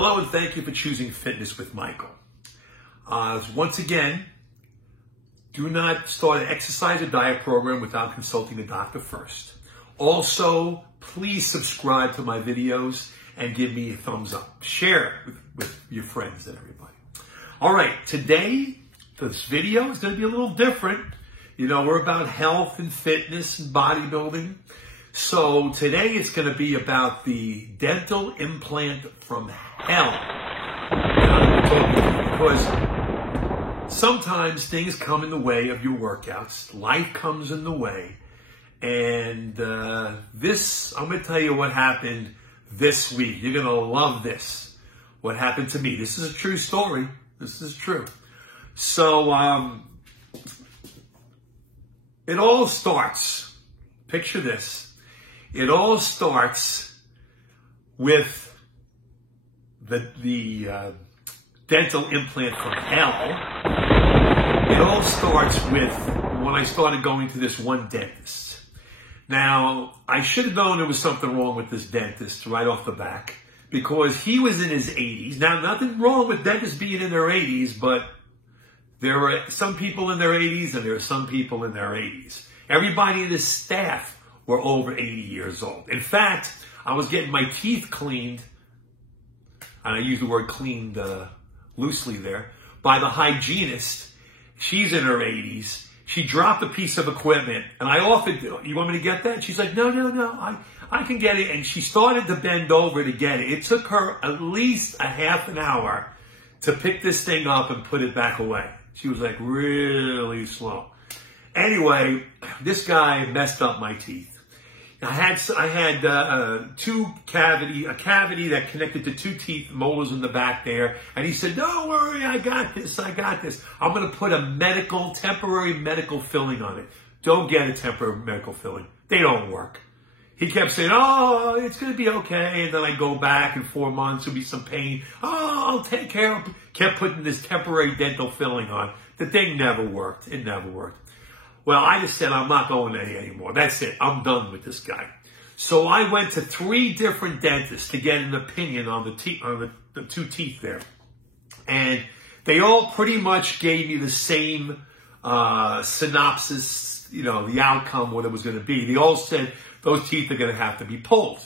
Hello and thank you for choosing Fitness with Michael. Once again, do not start an exercise or diet program without consulting a doctor first. Also, please subscribe to my videos and give me a thumbs up. Share it with your friends and everybody. All right, today, this video is going to be a little different. You know, we're about health and fitness and bodybuilding. So today it's going to be about the dental implant from hell. Because sometimes things come in the way of your workouts. Life comes in the way. And I'm going to tell you what happened this week. You're going to love this. What happened to me. This is a true story. This is true. So it all starts, picture this. It all starts with the dental implant from hell. It all starts with when I started going to this one dentist. Now, I should have known there was something wrong with this dentist right off the back because he was in his 80s. Now, nothing wrong with dentists being in their 80s, but there are some people in their 80s and there are some people in their 80s. Everybody in his staff were over 80 years old. In fact, I was getting my teeth cleaned, and I use the word cleaned loosely there, by the hygienist. She's in her 80s. She dropped a piece of equipment, and I offered, you want me to get that? She's like, no, I can get it. And she started to bend over to get it. It took her at least a half an hour to pick this thing up and put it back away. She was like really slow. Anyway, this guy messed up my teeth. I had a cavity that connected to two teeth, molars in the back there. And he said, don't worry, I got this. I'm going to put a temporary medical filling on it. Don't get a temporary medical filling. They don't work. He kept saying, oh, it's going to be okay. And then I go back in 4 months, there'll be some pain. Oh, I'll take care of it. Kept putting this temporary dental filling on. The thing never worked. It never worked. Well, I just said, I'm not going there anymore. That's it. I'm done with this guy. So I went to 3 different dentists to get an opinion on the two teeth there. And they all pretty much gave me the same synopsis, you know, the outcome, what it was going to be. They all said those teeth are going to have to be pulled.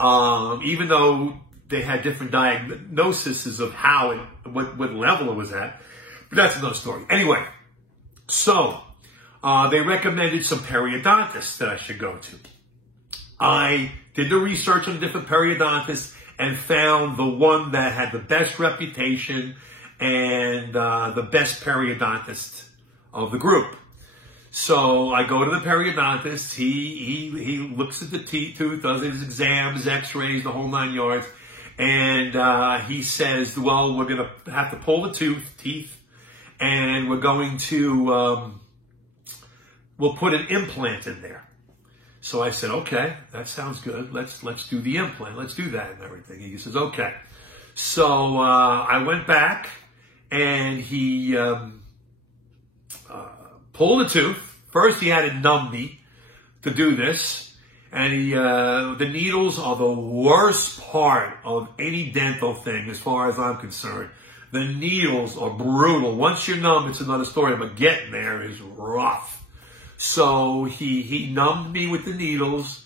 Even though they had different diagnoses of how and what level it was at. But that's another story. Anyway, so they recommended some periodontists that I should go to. I did the research on different periodontists and found the one that had the best reputation and the best periodontist of the group. So I go to the periodontist. He looks at the tooth, does his exams, x-rays, the whole 9 yards. And he says, well, we're going to have to pull the teeth, and we're going to... we'll put an implant in there. So I said, okay, that sounds good. Let's do the implant. Let's do that and everything. He says, okay. So I went back and he pulled the tooth. First, he had to numb me to do this. And the needles are the worst part of any dental thing as far as I'm concerned. The needles are brutal. Once you're numb, it's another story, but getting there is rough. So he numbed me with the needles,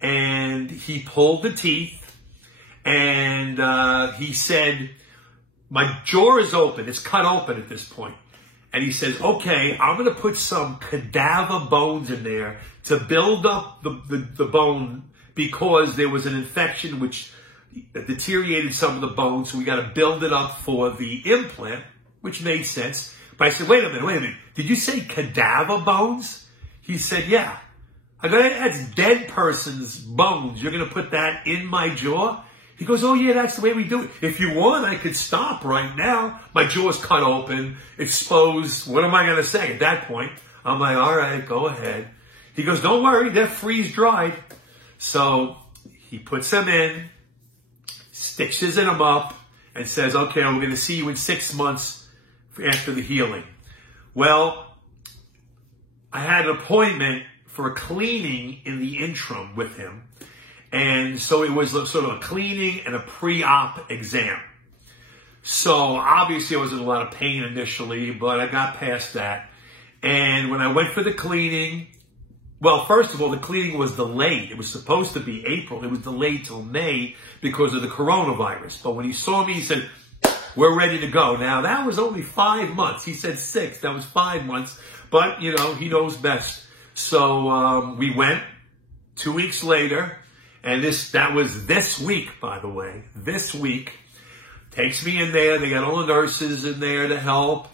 and he pulled the teeth, and he said, my jaw is open. It's cut open at this point. And he says, okay, I'm going to put some cadaver bones in there to build up the bone because there was an infection which deteriorated some of the bone, so we got to build it up for the implant, which made sense. But I said, wait a minute. Did you say cadaver bones? He said, yeah. I go, that's dead person's bones. You're going to put that in my jaw? He goes, oh, yeah, that's the way we do it. If you want, I could stop right now. My jaw's cut open, exposed. What am I going to say at that point? I'm like, all right, go ahead. He goes, don't worry, they're freeze-dried. So he puts them in, stitches them up, and says, okay, we're going to see you in 6 months after the healing. Well, I had an appointment for a cleaning in the interim with him. And so it was sort of a cleaning and a pre-op exam. So obviously I was in a lot of pain initially, but I got past that. And when I went for the cleaning, well, first of all, the cleaning was delayed. It was supposed to be April. It was delayed till May because of the coronavirus. But when he saw me, he said, we're ready to go. Now, that was only 5 months. He said 6. That was 5 months. But, you know, he knows best. So we went 2 weeks later. And that was this week, by the way. This week. Takes me in there. They got all the nurses in there to help.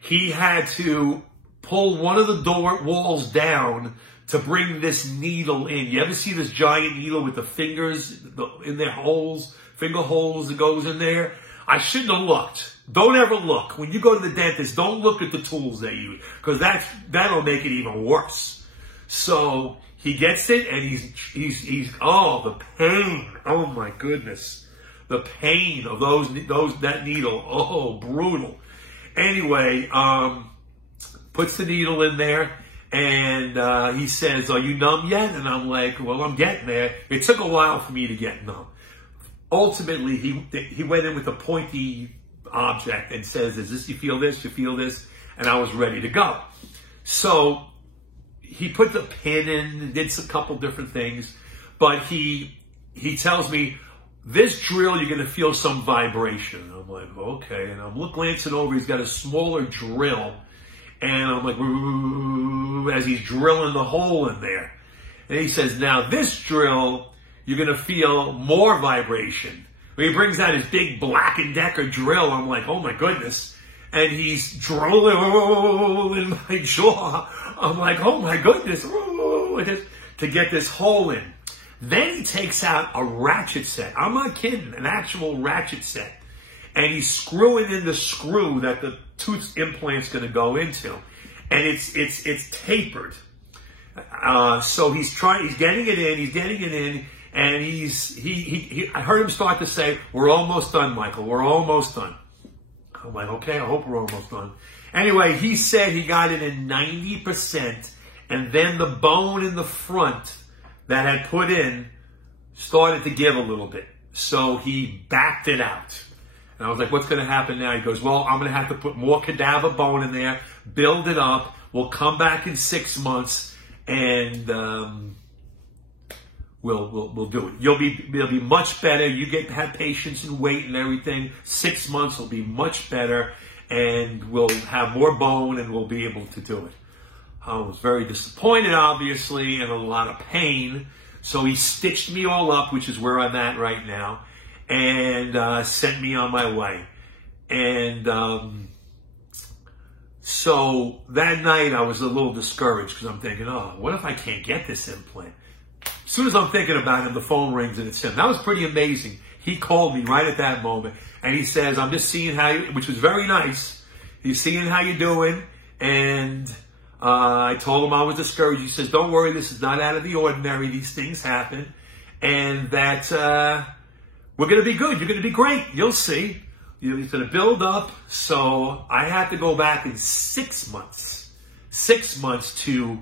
He had to pull one of the door walls down to bring this needle in. You ever see this giant needle with the fingers in their holes, finger holes that goes in there? I shouldn't have looked. Don't ever look. When you go to the dentist, don't look at the tools they use, because that'll make it even worse. So he gets it, and he's oh, the pain. Oh my goodness. The pain of that needle. Oh, brutal. Anyway, puts the needle in there, and he says, are you numb yet? And I'm like, well, I'm getting there. It took a while for me to get numb. Ultimately, he went in with a pointy object and says, is this, you feel this, you feel this? And I was ready to go. So he put the pin in and did a couple different things, but he tells me, this drill, you're going to feel some vibration. I'm like, okay. And I'm glancing over, he's got a smaller drill. And I'm like, as he's drilling the hole in there. And he says, now this drill, you're going to feel more vibration. When he brings out his big Black & Decker drill, I'm like, oh my goodness. And he's drilling in my jaw. I'm like, oh my goodness. To get this hole in. Then he takes out a ratchet set. I'm not kidding, an actual ratchet set. And he's screwing in the screw that the tooth implant's going to go into. And it's tapered. So he's getting it in, and I heard him start to say, we're almost done, Michael, we're almost done. I'm like, okay, I hope we're almost done. Anyway, he said he got it in 90%, and then the bone in the front that had put in started to give a little bit. So he backed it out. And I was like, what's going to happen now? He goes, well, I'm going to have to put more cadaver bone in there, build it up. We'll come back in 6 months, and we'll do it. It'll be much better. You have patience and wait and everything. 6 months will be much better, and we'll have more bone, and we'll be able to do it. I was very disappointed, obviously, and a lot of pain. So he stitched me all up, which is where I'm at right now, and sent me on my way. And so that night I was a little discouraged because I'm thinking, oh, what if I can't get this implant? As soon as I'm thinking about him, the phone rings and it's him. That was pretty amazing. He called me right at that moment, and he says, I'm just seeing how you, which was very nice. He's seeing how you're doing, and I told him I was discouraged. He says, don't worry, this is not out of the ordinary. These things happen. And that we're going to be good. You're going to be great. You'll see. It's going to build up. So I had to go back in 6 months. 6 months to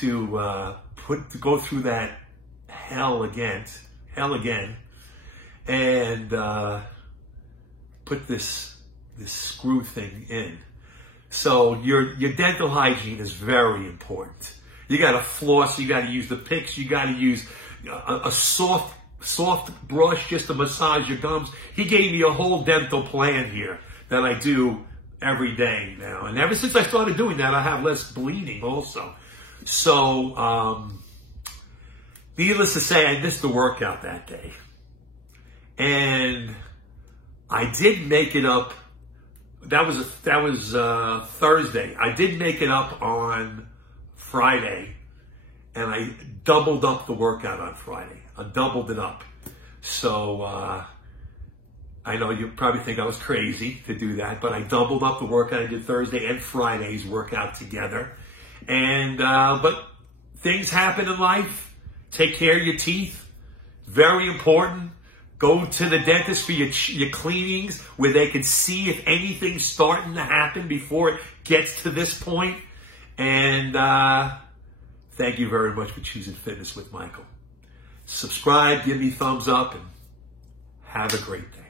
go through that hell again, and put this screw thing in. So your dental hygiene is very important. You got to floss. You got to use the picks. You got to use a soft brush just to massage your gums. He gave me a whole dental plan here that I do every day now. And ever since I started doing that, I have less bleeding also. So, needless to say, I missed the workout that day. And I did make it up. That was Thursday. I did make it up on Friday, and I doubled up the workout on Friday. I doubled it up. So I know you probably think I was crazy to do that, but I doubled up the workout. I did Thursday and Friday's workout together. And but things happen in life. Take care of your teeth. Very important. Go to the dentist for your cleanings where they can see if anything's starting to happen before it gets to this point. And thank you very much for choosing Fitness with Michael. Subscribe, give me thumbs up, and have a great day.